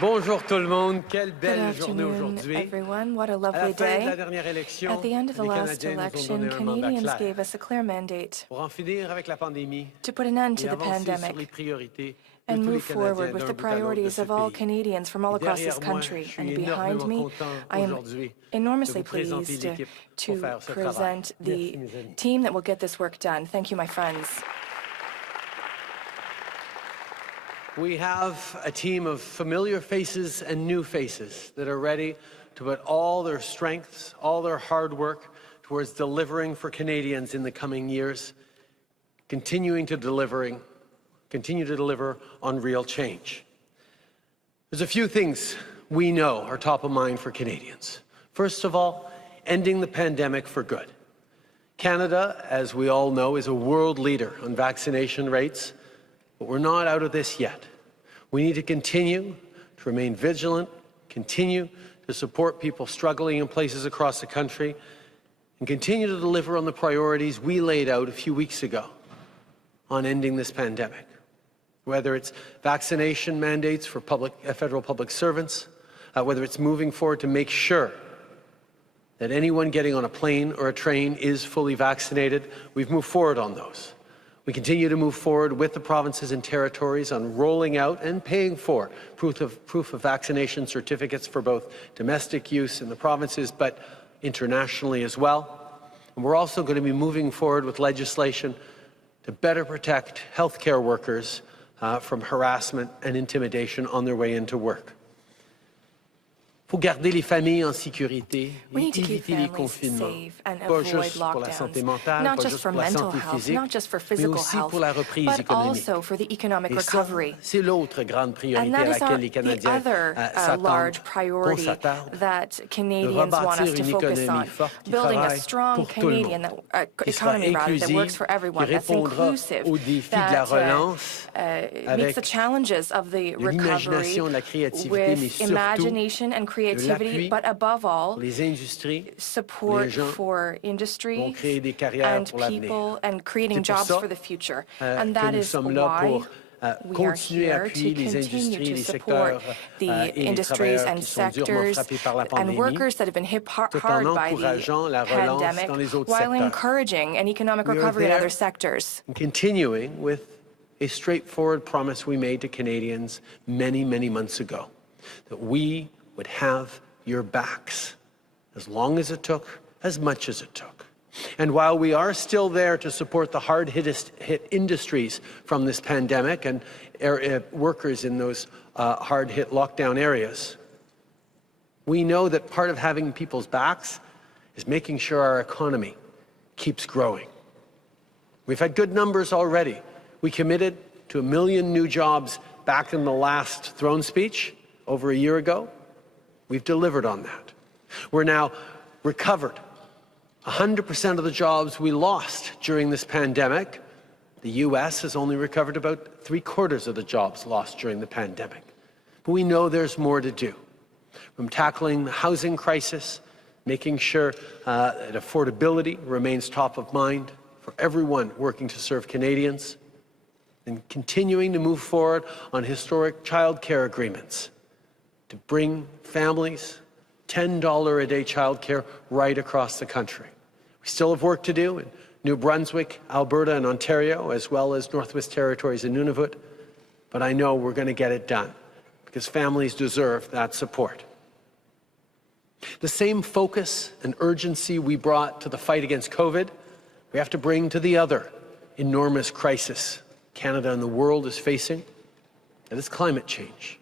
Bonjour tout le monde, quelle Good belle journée afternoon, aujourd'hui. everyone. What a À la lovely fin de la day. dernière élection, At the end of the les last Canadiens nous ont election, donné un mandat Canadians clair gave us a clear mandate pour en finir avec la pandémie to put an end et to the avancer sur les pandemic priorités de and tous les move forward Canadiens with d'un the bout à l'autre de priorities ce of all pays. Canadians from all Et across this derrière moi, country. je suis And behind énormément me, content I am aujourd'hui de enormously vous présenter pleased l'équipe pour to faire ce present travail. the Merci, mes amis. team that will get this work done. Thank you, my friends. We have a team of familiar faces and new faces that are ready to put all their strengths, all their hard work towards delivering for Canadians in the coming years, continue to deliver on real change. There's a few things we know are top of mind for Canadians. First of all, ending the pandemic for good. Canada, as we all know, is a world leader on vaccination rates, but we're not out of this yet. We need to continue to remain vigilant, continue to support people struggling in places across the country, and continue to deliver on the priorities we laid out a few weeks ago on ending this pandemic. Whether it's vaccination mandates for federal public servants, whether it's moving forward to make sure that anyone getting on a plane or a train is fully vaccinated, we've moved forward on those. We continue to move forward with the provinces and territories on rolling out and paying for proof of vaccination certificates for both domestic use in the provinces, but internationally as well. And we're also going to be moving forward with legislation to better protect healthcare workers from harassment and intimidation on their way into work. Il faut garder les familles en sécurité et éviter les confinements, pas juste pour la santé mentale, pas juste pour la santé physique, mais aussi pour la reprise économique. Et ça, c'est l'autre grande priorité à laquelle les Canadiens s'attendent, qu'on s'attarde, de rebâtir une économie forte qui travaille pour tout le monde, qui sera inclusive, qui répondra aux défis de la relance avec de l'imagination, de la créativité, mais surtout creativity, but above all, les industries, support les gens for industry vont créer des carrières and pour l'avenir. people and creating jobs for the future. And Que that nous is sommes là why pour we are continuer à here appuyer to les industries, continue les to support secteurs the et les industries travailleurs and qui sont durement sectors frappés par la and pandémie, workers that have been hit hard tout en by encourageant la the relance pandemic, dans les autres while secteurs. encouraging an economic We are recovery in there other sectors. and continuing with a straightforward promise we made to Canadians many, many months ago, that we would have your backs as long as it took, as much as it took. And while we are still there to support the hard-hit industries from this pandemic and workers in those hard-hit lockdown areas, we know that part of having people's backs is making sure our economy keeps growing. We've had good numbers already. We committed to 1 million new jobs back in the last throne speech over a year ago. We've delivered on that. We're now recovered 100% of the jobs we lost during this pandemic. The U.S. has only recovered about 3/4 of the jobs lost during the pandemic. But we know there's more to do. From tackling the housing crisis, making sure that affordability remains top of mind for everyone working to serve Canadians, and continuing to move forward on historic childcare agreements to bring families $10 a day childcare right across the country. We still have work to do in New Brunswick, Alberta, and Ontario, as well as Northwest Territories and Nunavut, but I know we're going to get it done because families deserve that support. The same focus and urgency we brought to the fight against COVID, we have to bring to the other enormous crisis Canada and the world is facing, and it's climate change.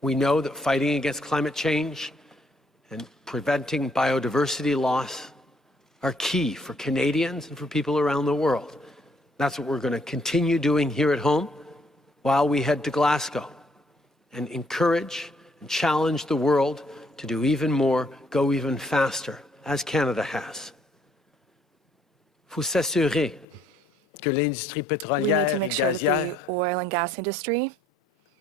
We know that fighting against climate change and preventing biodiversity loss are key for Canadians and for people around the world. That's what we're going to continue doing here at home while we head to Glasgow and encourage and challenge the world to do even more, go even faster as Canada has. Il faut s'assurer que l'industrie We need pétrolière to et make sure that gazière the oil and gas industry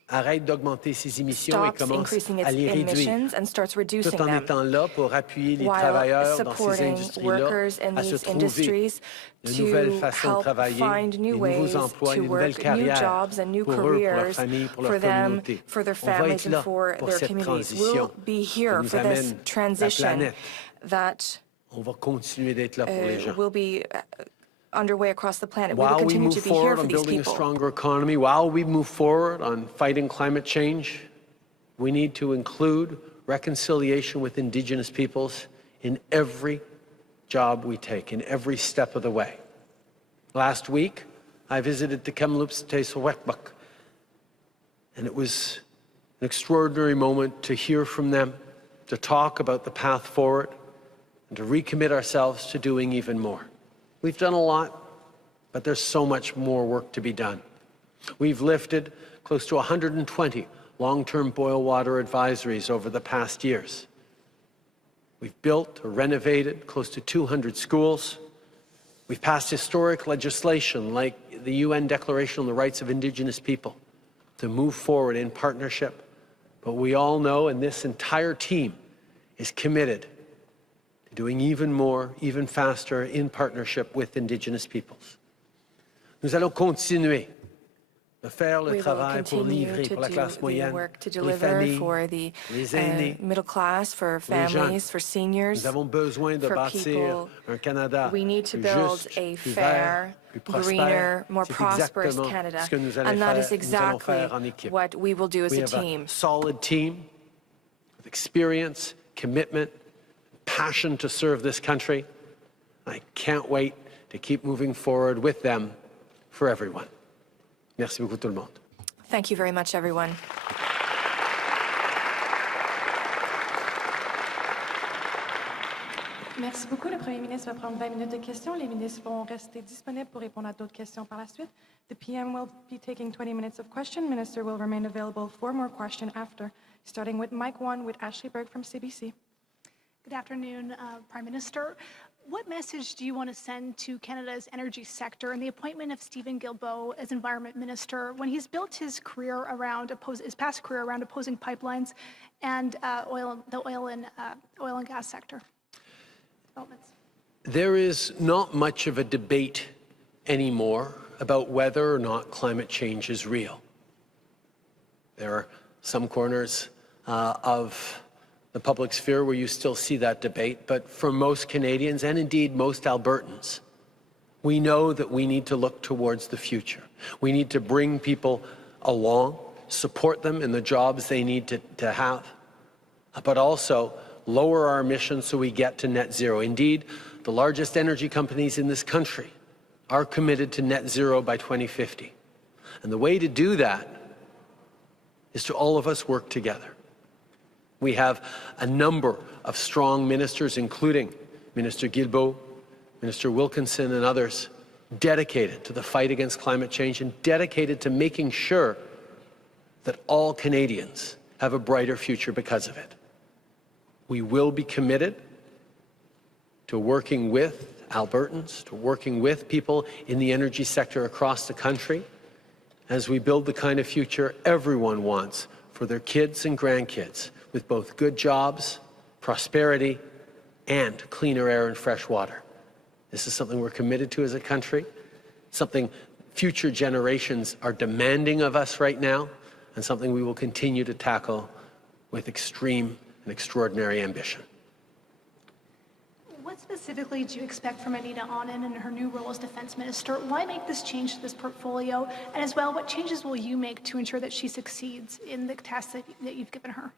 arrête d'augmenter ses émissions et stops commence increasing à its les réduire, emissions and starts tout reducing en them, étant là pour appuyer les while travailleurs dans ces supporting industries-là workers in à se these trouver industries de nouvelles to façons de help travailler, find des new nouveaux ways emplois, to une nouvelle work, new carrière jobs and new pour eux, pour leur careers famille, pour for leur them, communauté. for their On va families être and là for pour their cette communities. transition We'll be qui here nous for this amène la transition planète. that On va continuer d'être là pour les gens. will be underway across the planet. We will While we continue move to be here forward for on these building a people. stronger economy, while we move forward on fighting climate change, we need to include reconciliation with Indigenous peoples in every job we take, in every step of the way. Last week, I visited the Kamloops Tesowekbuk, and it was an extraordinary moment to hear from them, to talk about the path forward, and to recommit ourselves to doing even more. We've done a lot, but there's so much more work to be done. We've lifted close to 120 long-term boil water advisories over the past years. We've built or renovated close to 200 schools. We've passed historic legislation like the UN Declaration on the Rights of Indigenous People to move forward in partnership. But we all know, and this entire team is committed to doing even more, even faster in partnership with Indigenous peoples. Nous allons continuer de faire le We will travail pour continue livrer to pour la do classe the moyenne, work to pour les deliver familles, for the les aînés, middle class, for pour les jeunes. families, for seniors. Nous avons besoin de for bâtir people. un Canada We need to plus build juste, a plus fair, vert, plus prospère. greener, more C'est prosperous exactement Canada. ce que nous And that is allons exactly faire en équipe. what we will do as We a have team. a solid team with experience, commitment, passion to serve this country. I can't wait to keep moving forward with them for everyone. Merci beaucoup tout le monde. Thank you very much, everyone. Merci beaucoup. Le Premier ministre va prendre 20 minutes de questions. Les ministres vont rester disponibles pour répondre à d'autres questions par la suite. The PM will be taking 20 minutes of question. Minister will remain available for more questions after, starting with Mic 1 with Ashley Berg from CBC. Good afternoon, Prime Minister. What message do you want to send to Canada's energy sector and the appointment of Stephen Guilbeault as Environment Minister when he's built his career around his past career around opposing pipelines and the oil and gas sector developments? There is not much of a debate anymore about whether or not climate change is real. There are some corners of the public sphere where you still see that debate, but for most Canadians and indeed most Albertans, we know that we need to look towards the future. We need to bring people along, support them in the jobs they need to have, but also lower our emissions so we get to net zero. Indeed, the largest energy companies in this country are committed to net zero by 2050. And the way to do that is to all of us work together. We have a number of strong ministers, including Minister Guilbeault, Minister Wilkinson, and others, dedicated to the fight against climate change and dedicated to making sure that all Canadians have a brighter future because of it. We will be committed to working with Albertans, to working with people in the energy sector across the country as we build the kind of future everyone wants for their kids and grandkids, with both good jobs, prosperity, and cleaner air and fresh water. This is something we're committed to as a country, something future generations are demanding of us right now, and something we will continue to tackle with extreme and extraordinary ambition. What specifically do you expect from Anita Anand in her new role as Defence Minister? Why make this change to this portfolio? And as well, what changes will you make to ensure that she succeeds in the tasks that you've given her?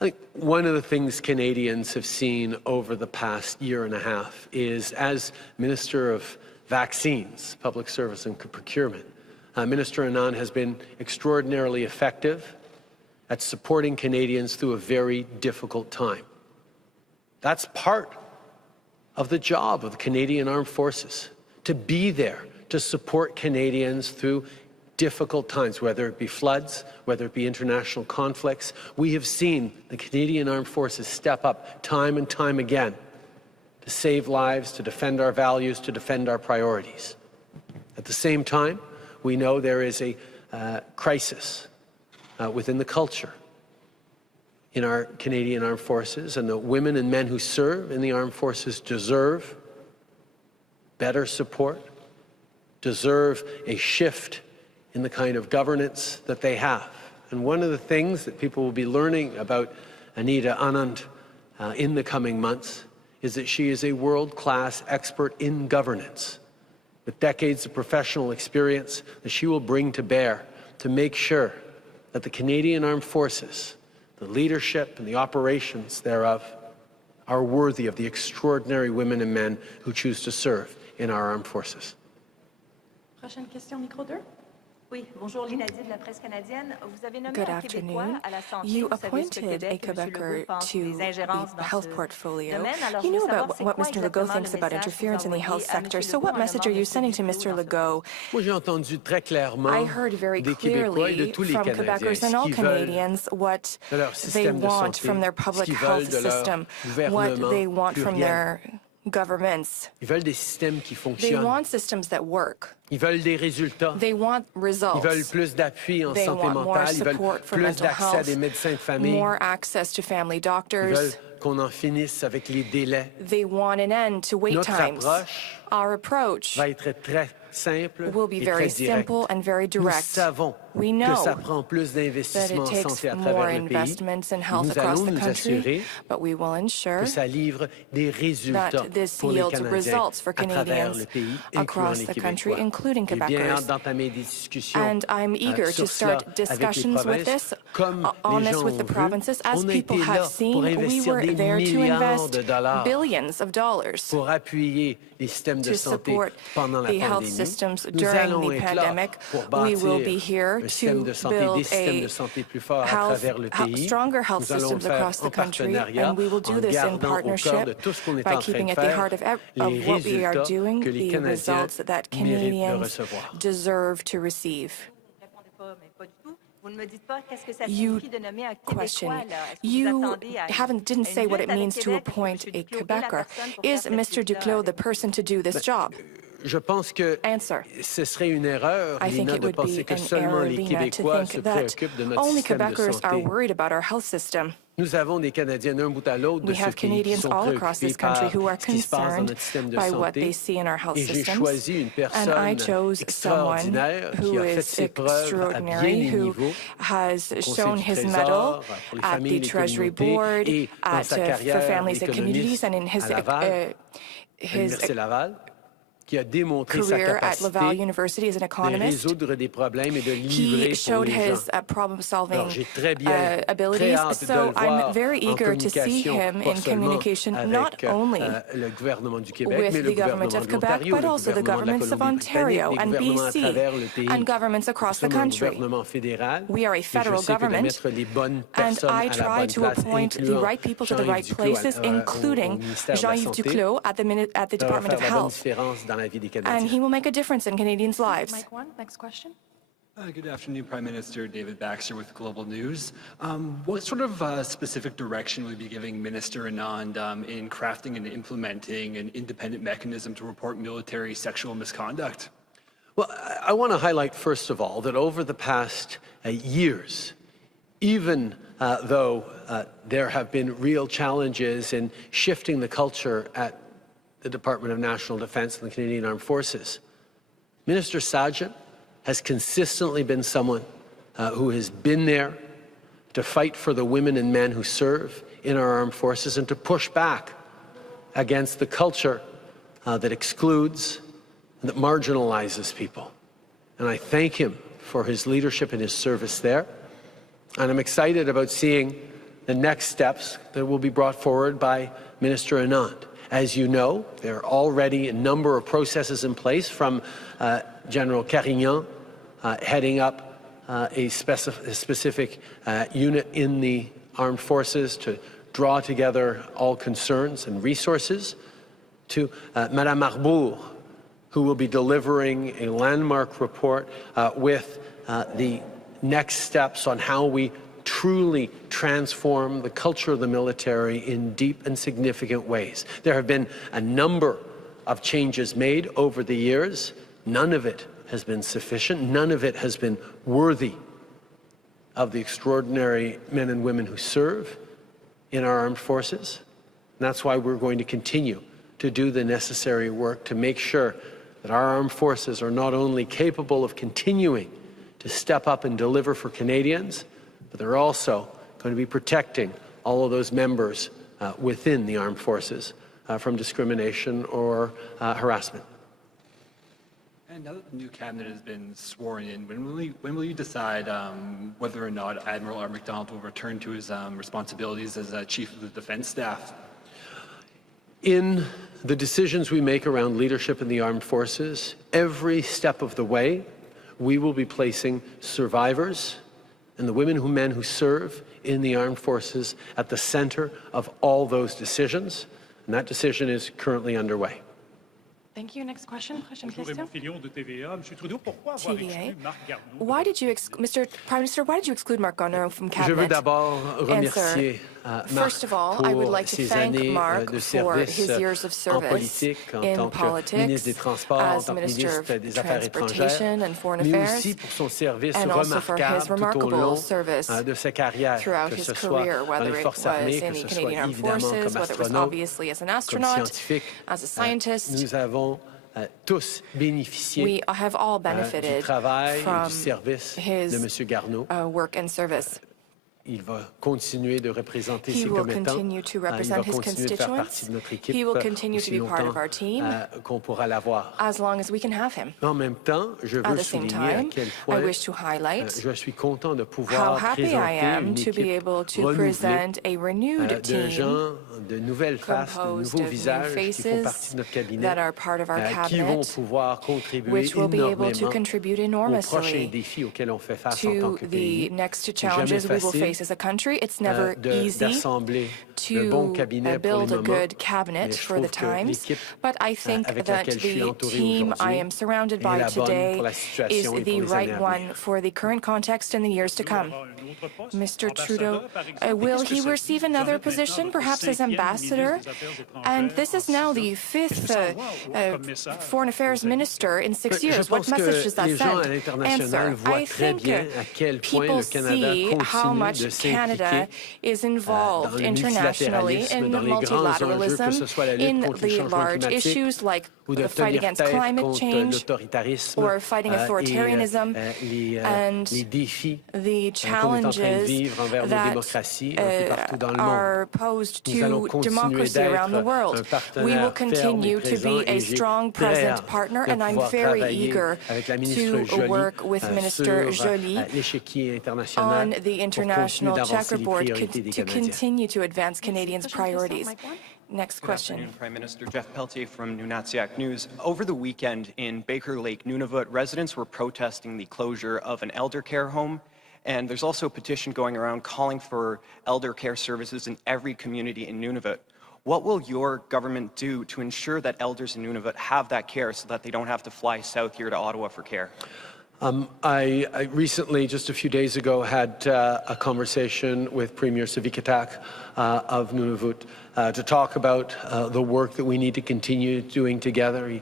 I think one of the things Canadians have seen over the past year and a half is, as Minister of Vaccines, Public Service and Procurement, Minister Anand has been extraordinarily effective at supporting Canadians through a very difficult time. That's part of the job of the Canadian Armed Forces, to be there to support Canadians through difficult times, whether it be floods, whether it be international conflicts. We have seen the Canadian Armed Forces step up time and time again to save lives, to defend our values, to defend our priorities. At the same time, we know there is a crisis within the culture in our Canadian Armed Forces, and the women and men who serve in the Armed Forces deserve better support, deserve a shift in the kind of governance that they have. And one of the things that people will be learning about Anita Anand in the coming months is that she is a world-class expert in governance, with decades of professional experience that she will bring to bear to make sure that the Canadian Armed Forces, the leadership and the operations thereof, are worthy of the extraordinary women and men who choose to serve in our armed forces. Prochaine question, micro 2. Oui, bonjour, Lina Di de la presse canadienne. Vous avez nommé Good un Québécois afternoon. à la santé You au service de appointed a Québec, M. Legault Quebecer pense to des ingérences the dans health ce portfolio. domaine. Alors, You je veux know savoir about c'est what quoi Mr. Legault exactement thinks le about message que interference vous in the health envoyez à M. sector. So Legault what en message nommant are you M. sending to Duclos Mr. dans ce Legault? Moi, j'ai entendu très clairement I heard very des Québécois et de clearly tous les from Canadiens Quebecers and ce all qu'ils veulent Canadians what de leur they système de want santé, from their ce public qu'ils health veulent de leur system, what gouvernement they want from pluriel. their governments. Ils veulent des systèmes qui They fonctionnent. want systems that work. Ils veulent des résultats. They want Ils results. veulent plus d'appui en They santé want more mentale. Ils veulent support for plus mental d'accès à des health, médecins de famille. more access to family Ils doctors. veulent qu'on en finisse avec les délais. They want an end to wait Notre times. approche Our approach va être très simple will be et very très direct. simple and very Nous direct. savons We que know ça prend plus that d'investissements it en takes santé à more travers le pays. investments in health Nous across allons the nous country, assurer but we will ensure que ça livre des résultats that this pour les yields Canadiens results for à travers Canadians le pays, incluant across les the country, Québécois. including J'ai bien Quebecers. hâte d'entamer des discussions And I'm eager sur to cela start avec les discussions with provinces. this, Comme on les this gens with the ont vu, provinces. As on a people été have là seen, pour we investir were des there to milliards invest de dollars billions of dollars pour appuyer les systèmes de to santé support pendant la the health pandémie. systems Nous during allons the être là pandemic. pour We will bâtir be here un système to de santé, des build systèmes de a santé plus forts à travers le pays. stronger health Nous allons le systems faire across en the country, partenariat, and we will do en this in gardant au cœur de partnership tout ce qu'on est by en train keeping de at the faire heart of les what we are résultats doing, que les the Canadiens results that méritent de Canadians recevoir. deserve to receive. Vous ne répondez pas, mais pas du tout. Vous ne me dites pas qu'est-ce que ça You signifie de nommer un question. Québécois, là. Est-ce que vous You attendez à didn't à une say what lutte it avec means to Québec? Est-ce que appoint M. a Duclos est la Quebecer. personne pour Is faire cette Mr. lutte-là Duclos the avec person to do this job? Je pense que Answer. ce serait une erreur, I think Lina, it de would penser be que an seulement error, les Lina, to Québécois se think that préoccupent de notre only système de Quebecers are santé. worried about our health system. Nous avons des Canadiens d'un bout à l'autre de We ce have pays qui Canadians sont all across préoccupés this country par who are ce qui se passe dans concerned notre système de by what santé. they see in our health Et j'ai systems. choisi une And I personne chose someone extraordinaire qui who a fait is ses preuves à bien extraordinary, des who niveaux. has Conseil shown du his Trésor, mettle pour les at familles, the les Treasury communautés, Board, et dans sa for carrière families and communities, d'économiste and in à Laval, à his l'Université Laval, qui a démontré sa career at Laval capacité University as an de economist. résoudre des problèmes et de livrer He pour showed les gens. his problem-solving Alors, j'ai très bien, très abilities, hâte de so le voir I'm very en eager to see communication, him pas in seulement communication, not avec only le gouvernement du Québec, mais with le the government gouvernement of de Quebec, l'Ontario, but le also the gouvernement de la governments of Colombie-Britannique, Ontario les and gouvernements à travers le BC pays. and governments Nous across the sommes un country. gouvernement fédéral, We are a et je federal sais que de government, mettre les bonnes and personnes I à la try bonne to place, appoint the incluant right people to the right Jean-Yves Duclos places, au including ministère de la Jean-Yves Santé, Duclos at the ça va Department faire of la bonne Health. différence dans la vie des And Canadiens. he will make a difference in Canadians' lives. Mike 1, next question. Good afternoon, Prime Minister David Baxter with Global News. What sort of specific direction will you be giving Minister Anand in crafting and implementing an independent mechanism to report military sexual misconduct? Well, I want to highlight, first of all, that over the past years, even though there have been real challenges in shifting the culture at the Department of National Defence and the Canadian Armed Forces, Minister Sajjan has consistently been someone who has been there to fight for the women and men who serve in our armed forces and to push back against the culture that excludes and that marginalizes people. And I thank him for his leadership and his service there. And I'm excited about seeing the next steps that will be brought forward by Minister Anand. As you know, there are already a number of processes in place from General Carignan heading up a specific unit in the armed forces to draw together all concerns and resources, to Madame Arbour, who will be delivering a landmark report with the next steps on how we truly transform the culture of the military in deep and significant ways. There have been a number of changes made over the years. None of it has been sufficient. None of it has been worthy of the extraordinary men and women who serve in our armed forces. And that's why we're going to continue to do the necessary work to make sure that our armed forces are not only capable of continuing to step up and deliver for Canadians, but they're also going to be protecting all of those members within the armed forces from discrimination or harassment. And now that the new cabinet has been sworn in, when will you decide whether or not Admiral R. MacDonald will return to his responsibilities as Chief of the Defence Staff? In the decisions we make around leadership in the armed forces, every step of the way, we will be placing survivors and the women and men who serve in the armed forces at the center of all those decisions. And that decision is currently underway. Thank you. Next question. Prochaine question. TVA. Why did you, Mr. Prime Minister, why did you exclude Marc Garneau from Je veux cabinet? d'abord remercier First of all, I would like to thank Marc for his years of service in politics as Minister of Transportation and Foreign Affairs, and also for his remarkable service throughout his career, whether it was in the Canadian Armed Forces, whether it was obviously as an astronaut, as a scientist. We have all benefited from his work and service. Il va continuer de représenter ses He will commettants. continue to Il va represent his continuer de faire partie constituents. de notre équipe He will continue to aussi be part of longtemps our team qu'on pourra l'avoir. as long as we can have him. En même temps, je At veux the same souligner à time, quel I point wish to highlight je suis content de how pouvoir happy I présenter am une to be équipe able to renouvelée present a renewed de team gens, de nouvelles faces, de composed nouveaux of new visages qui font partie faces de notre cabinet, that are part of our qui vont cabinet, pouvoir contribuer which will be able to énormément contribute aux prochains enormously défis auxquels on fait face en tant to que the pays. next C'est challenges jamais we will facile, face as a country. It's never easy d'assembler le bon to cabinet pour build le a moment. good cabinet Mais je for the trouve que times, l'équipe but I think avec that laquelle je suis the entouré team I aujourd'hui am surrounded est by la bonne today pour la is situation et the pour les right années à one venir. for the current context and the years to come. Mr. Trudeau, will he receive another position, perhaps as ambassador? And this is now the fifth foreign affairs minister in 6 Je years. What pense message que does that les gens à send? l'international Answer. voient I très think bien à quel point people le Canada see how continue much de Canada s'impliquer is dans involved le internationally multilatéralisme, in dans les grands enjeux, multilateralism, que ce soit la lutte in contre le the changement large climatique issues like ou de the fight tenir against tête climate contre change l'autoritarisme or fighting authoritarianism and les défis the qu'on est en train de challenges vivre envers nos that démocraties un peu partout dans le monde. are posed Nous allons to continuer democracy around the d'être un world. We will partenaire ferme continue et to présent be a et j'ai strong très present hâte partner, de and I'm pouvoir very travailler eager avec la ministre to Joly work with Minister sur Joly l'échiquier international on the pour continuer international d'avancer les checkerboard priorités des to Canadiens. continue to advance Canadians' priorities. Next Good question. afternoon, Prime Minister. Jeff Pelletier from Nunatsiaq News. Over the weekend in Baker Lake, Nunavut, residents were protesting the closure of an elder care home. And there's also a petition going around calling for elder care services in every community in Nunavut. What will your government do to ensure that elders in Nunavut have that care so that they don't have to fly south here to Ottawa for care? I recently, just a few days ago, had a conversation with Premier Savikatak of Nunavut to talk about the work that we need to continue doing together. He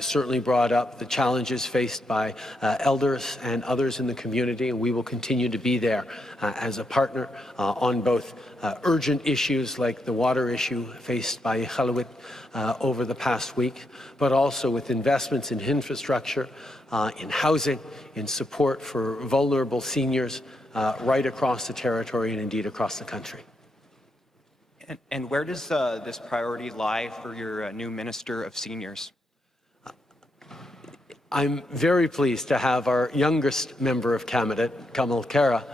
certainly brought up the challenges faced by elders and others in the community, and we will continue to be there as a partner on both urgent issues like the water issue faced by Iqaluit over the past week, but also with investments in infrastructure, in housing, in support for vulnerable seniors right across the territory and indeed across the country. And where does this priority lie for your new Minister of Seniors? I'm very pleased to have our youngest member of cabinet, Kamal Khera,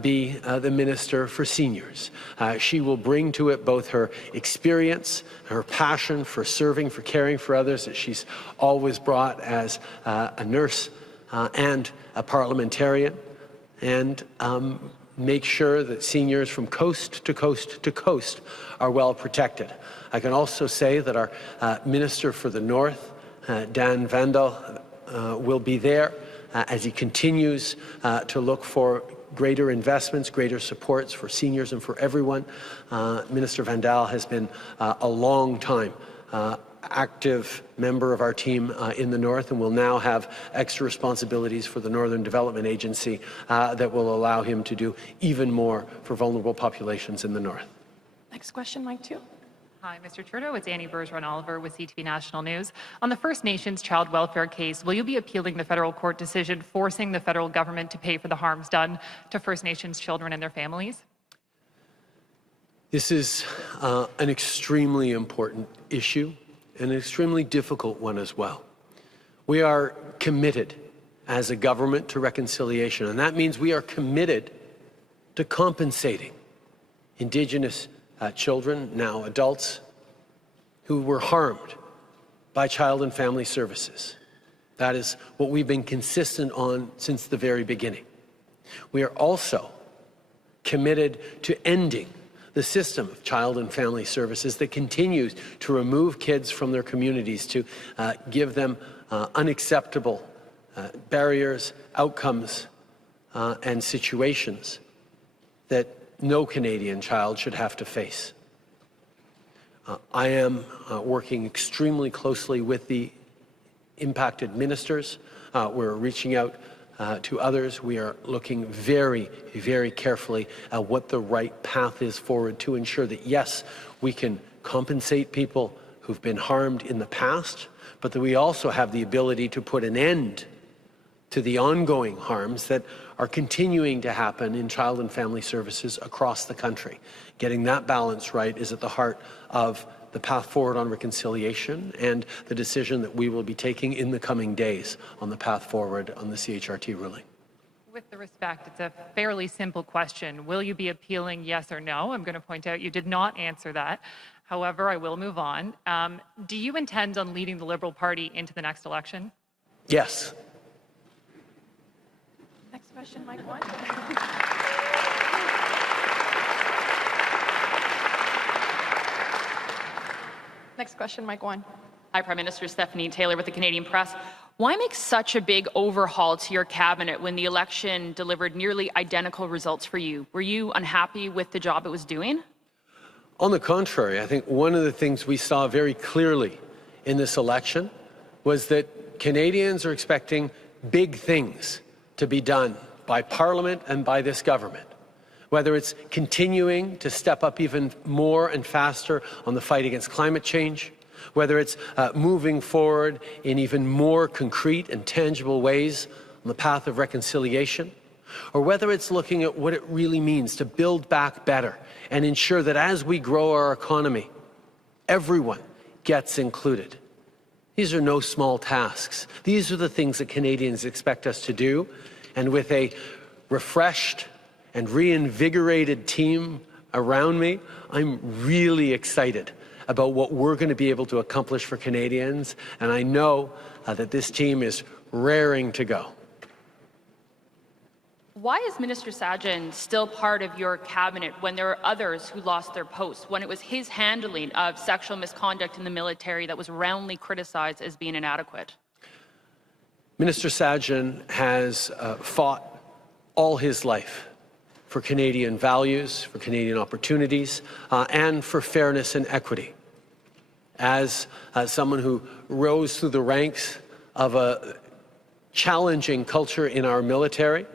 be the Minister for Seniors. She will bring to it both her experience, her passion for serving, for caring for others that she's always brought as a nurse and a parliamentarian, and make sure that seniors from coast to coast to coast are well protected. I can also say that our Minister for the North, Dan Vandal, will be there as he continues to look for greater investments, greater supports for seniors and for everyone. Minister Van Daal has been a long time active member of our team in the North, and will now have extra responsibilities for the Northern Development Agency that will allow him to do even more for vulnerable populations in the North. Next question, Mike 2. Hi, Mr. Trudeau. It's Annie Bergeron-Oliver with CTV National News. On the First Nations child welfare case, will you be appealing the federal court decision forcing the federal government to pay for the harms done to First Nations children and their families? This is an extremely important issue, and an extremely difficult one as well. We are committed as a government to reconciliation, and that means we are committed to compensating Indigenous children, now adults, who were harmed by Child and Family Services. That is what we've been consistent on since the very beginning. We are also committed to ending the system of Child and Family Services that continues to remove kids from their communities, to give them unacceptable barriers, outcomes, and situations that no Canadian child should have to face. I am working extremely closely with the impacted ministers. We're reaching out to others. We are looking very, very carefully at what the right path is forward to ensure that, yes, we can compensate people who've been harmed in the past, but that we also have the ability to put an end to the ongoing harms that are continuing to happen in Child and Family Services across the country. Getting that balance right is at the heart of the path forward on reconciliation and the decision that we will be taking in the coming days on the path forward on the CHRT ruling. With the respect, it's a fairly simple question. Will you be appealing, yes or no? I'm going to point out you did not answer that. However, I will move on. Do you intend on leading the Liberal Party into the next election? Yes. Next question, Mike 1. Next question, Mike 1. Hi, Prime Minister. Stephanie Taylor with the Canadian Press. Why make such a big overhaul to your cabinet when the election delivered nearly identical results for you? Were you unhappy with the job it was doing? On the contrary, I think one of the things we saw very clearly in this election was that Canadians are expecting big things to be done by Parliament and by this government. Whether it's continuing to step up even more and faster on the fight against climate change, whether it's moving forward in even more concrete and tangible ways on the path of reconciliation, or whether it's looking at what it really means to build back better and ensure that as we grow our economy, everyone gets included. These are no small tasks. These are the things that Canadians expect us to do, and with a refreshed and reinvigorated team around me, I'm really excited about what we're going to be able to accomplish for Canadians, and I know that this team is raring to go. Why is Minister Sajjan still part of your cabinet when there are others who lost their posts, when it was his handling of sexual misconduct in the military that was roundly criticized as being inadequate? Minister Sajjan has fought all his life for Canadian values, for Canadian opportunities, and for fairness and equity. As someone who rose through the ranks of a challenging culture in our military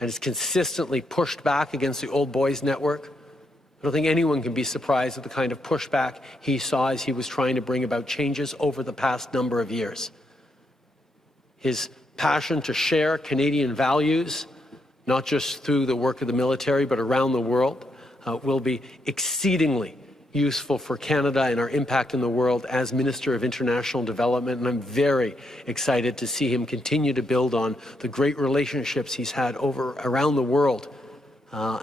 and has consistently pushed back against the Old Boys Network, I don't think anyone can be surprised at the kind of pushback he saw as he was trying to bring about changes over the past number of years. His passion to share Canadian values, not just through the work of the military, but around the world, will be exceedingly useful for Canada and our impact in the world as Minister of International Development. And I'm very excited to see him continue to build on the great relationships he's had around the world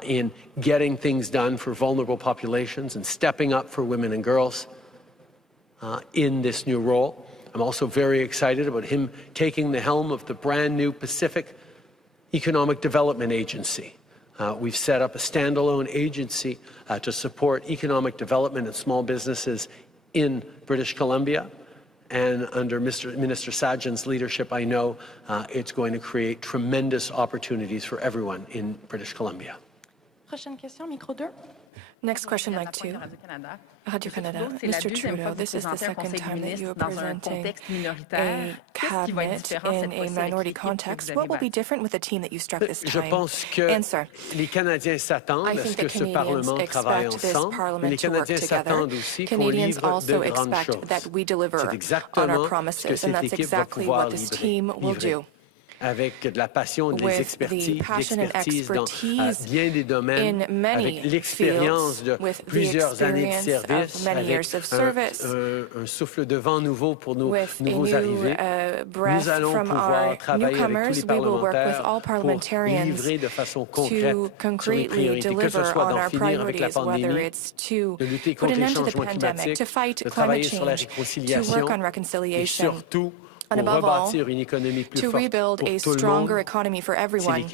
in getting things done for vulnerable populations and stepping up for women and girls in this new role. I'm also very excited about him taking the helm of the brand new Pacific Economic Development Agency. We've set up a standalone agency to support economic development and small businesses in British Columbia. And under Minister Sajjan's leadership, I know it's going to create tremendous opportunities for everyone in British Columbia. Prochaine question, micro 2. Next question, mic 2. Radio-Canada. Mr. Trudeau, this is the second time that you are presenting a cabinet in a minority context. What will be different with the team that you struck this time? Answer. Les Canadiens s'attendent à ce que ce Parlement travaille ensemble, mais les Canadiens s'attendent aussi qu'on livre de grandes choses. That we deliver on our promises, and that's exactly what this team will do. Avec de la passion, de l'expertise dans bien des domaines, avec l'expérience de plusieurs années de service, avec un souffle de vent nouveau pour nos nouveaux arrivés. Nous allons pouvoir travailler avec tous les parlementaires pour livrer de façon concrète sur les priorités, que ce soit d'en finir avec la pandémie, de lutter contre les changements climatiques, de travailler sur la réconciliation et surtout and above all, to rebuild a stronger economy for everyone.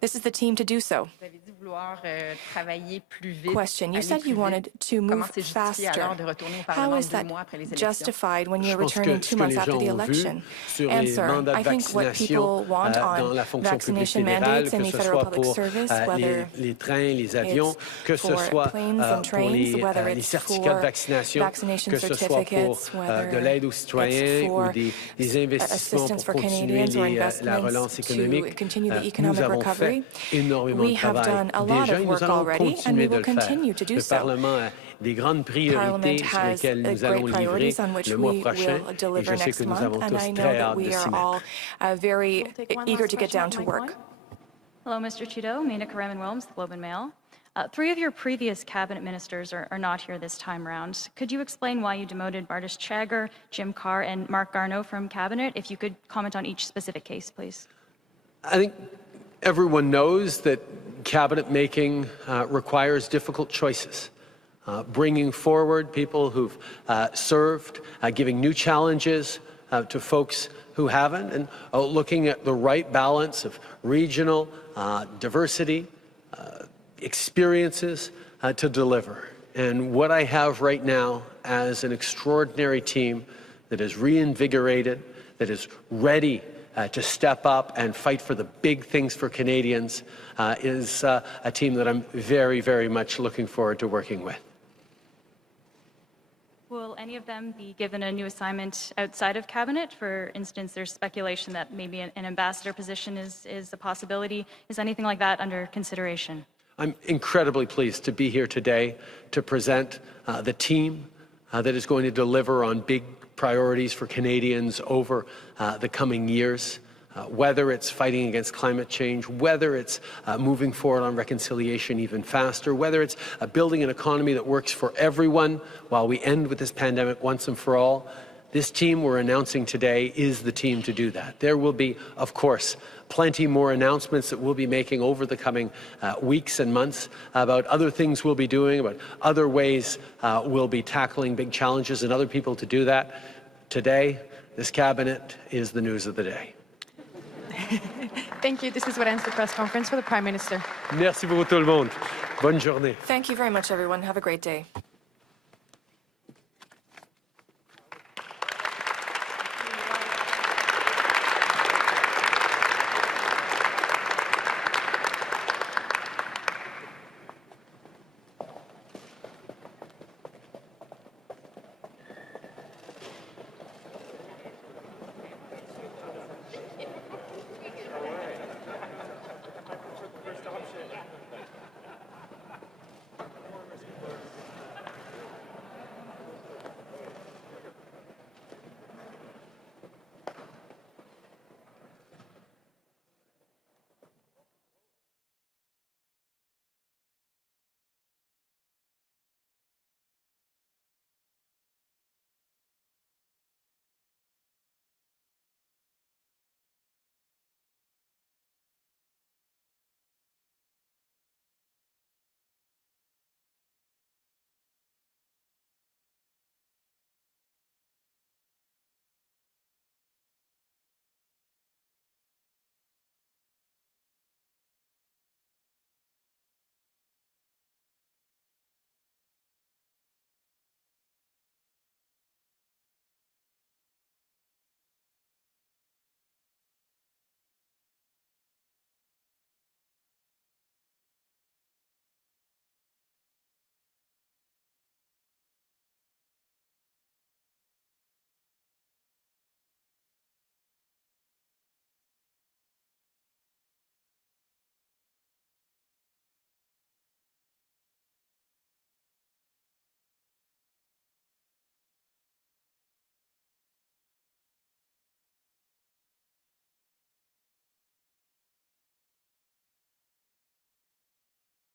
This is the team to do so. Question. You said you wanted to move faster. How is that justified when you're returning 2 months after the election? Answer. I think what people want on vaccination mandates in the federal public service, whether it's for planes and trains, whether it's for vaccination certificates, whether it's for assistance for Canadians or investments to continue the economic recovery. We have done a lot of work already, and we will continue to do so. Parliament has great priorities on which we will deliver next month, and I know that we are all very eager to get down to work. Hello, Mr. Trudeau. Mina Karaman-Williams, the Globe and Mail. 3 of your previous cabinet ministers are not here this time around. Could you explain why you demoted Bardish Chagger, Jim Carr, and Mark Garneau from cabinet? If you could comment on each specific case, please. I think everyone knows that cabinet making requires difficult choices. Bringing forward people who've served, giving new challenges to folks who haven't, and looking at the right balance of regional diversity, experiences to deliver. And what I have right now as an extraordinary team that is reinvigorated, that is ready to step up and fight for the big things for Canadians is a team that I'm very, very much looking forward to working with. Will any of them be given a new assignment outside of cabinet? For instance, there's speculation that maybe an ambassador position is a possibility. Is anything like that under consideration? I'm incredibly pleased to be here today to present the team that is going to deliver on big priorities for Canadians over the coming years, whether it's fighting against climate change, whether it's moving forward on reconciliation even faster, whether it's building an economy that works for everyone while we end with this pandemic once and for all. This team we're announcing today is the team to do that. There will be, of course, plenty more announcements that we'll be making over the coming weeks and months about other things we'll be doing, about other ways we'll be tackling big challenges and other people to do that. Today, this cabinet is the news of the day. Thank you. This is what ends the press conference for the Prime Minister. Merci beaucoup tout le monde. Bonne journée. Thank you very much, everyone. Have a great day.